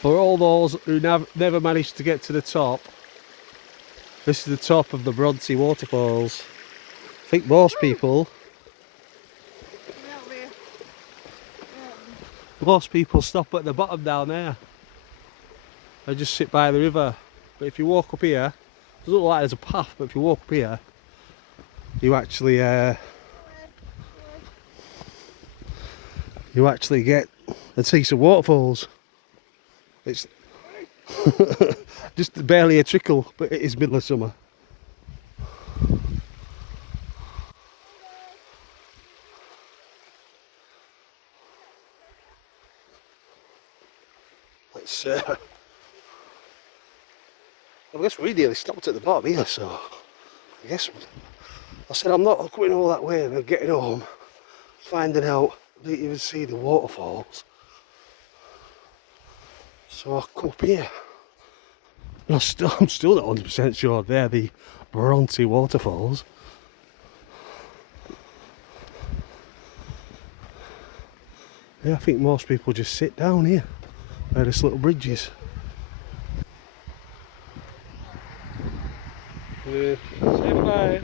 For all those who never managed to get to the top, this is the top of the Brontë waterfalls. I think most people stop at the bottom down there. They just sit by the river. But if you walk up here, it doesn't look like there's a path, but if you walk up here, you actually get and see some waterfalls. It's just barely a trickle, but it is middle of summer. Let's I guess we nearly stopped at the bottom here, so I guess I said I'm not going all that way and then getting home, finding out I didn't even see the waterfalls. So I'll come up here. And I'm still not 100% sure they're the Brontë waterfalls. Yeah, I think most people just sit down here where this little bridge is. Say bye.